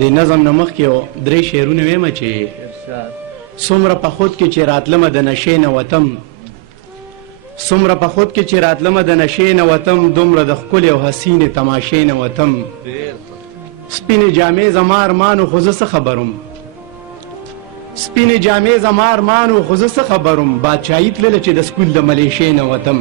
د نظم نه مخکې یو 3 شعرونه ویمه چې څومره په خود کې چې راتلمه د نشې نه وتم څومره په خود کې چې راتلمه د نشې نه وتم دومره د ښکلې او حسینې تماشې نه وتم سپینې جامې زما ارمانو خو زه څه خبرم سپینې جامې زما ارمانو خو زه څه خبرم بادشاهي تلله چې د سکول د ملیشې نه وتم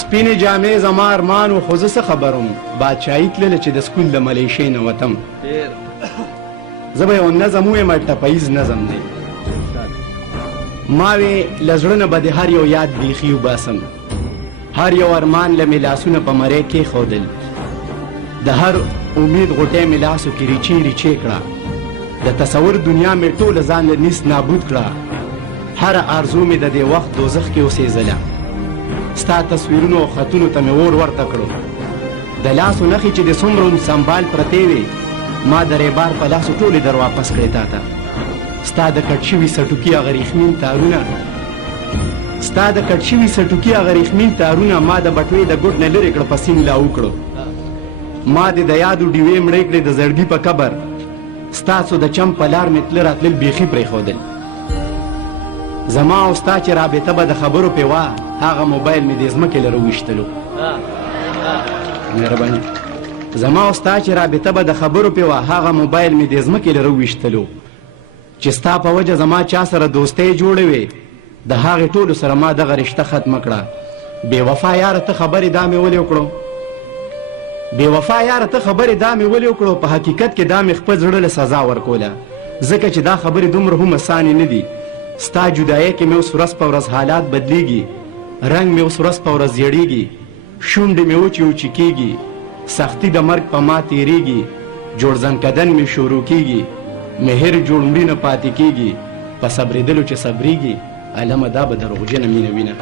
سپینې جامې زما ارمانو خو زه څه خبرم بادشاهي تلله چې د سکول د ملیشې نه وتم زه به یو نظم ووایم ټپیز نظم دی ما وې له زړه نه به د هر یو یاد بیخي وباسم هر یو ارمان له مې لاسونه په مرۍ کېښودل د هر امید غوټۍ مې لاسو کې ریچې ریچې کړه د تصور دنیا مې ټوله ځان له نیست نابود کړه هره آرزو مې د دې وخت دوزخ کې اوسېزله ستا تصویرونو او خطونو ته مې اور ورته کړو د لاسو نښې چې د څومره سنبال پرتې وې ما د ریبار په لاسو ټولې در واپس کړې تا ته ستا د کټ شوي سټوکي هغه ریښمین تارونه ستا د کټ شوي سټوکي هغه ریښمین تارونه ما د بټوې د ګوټ نه لرې کړه په سیند لا وکړو ما د یادو ډیوې مړې کړې د زړګي په قبر ستاسو د چم په لار مې تله راتلل بیخي پرېښودل زما او ستا چې رابطه به د خبرو پې وه هغه موبایل مې د ځمکې له راویشتلو مهرباني زما او ستا چې رابطه به د خبرو پې وه هغه موبایل مې د ځمکې له راویشتلو چې ستا په وجه زما چا سره دوستۍ جوړې وې د هغې ټولو سره ما دغه رشته ختمه کړه بې وفا یاره ته خبرې دا مې ولې وکړو بې وفا یاره ته خبرې دا مې ولې وکړو په حقیقت کې دا مې خپل زړه له سزا ورکوله ځکه چې دا خبرې دومره هم اسانې نه دي ستا جدایۍ کې مې اوس ورځ په ورځ حالات بدلیږي رنګ مې اوس ورځ په ورځ زیړیږي شونډې مې وچې وچې کېږي سختي د مرګ په ما تېرېږي جوړ کدن مې شروع کېږي مهر جوړ مړي نه پاتې کېږي په صبرېدلو چې صبرېږي علمه دا به دروغجنه مینه وینه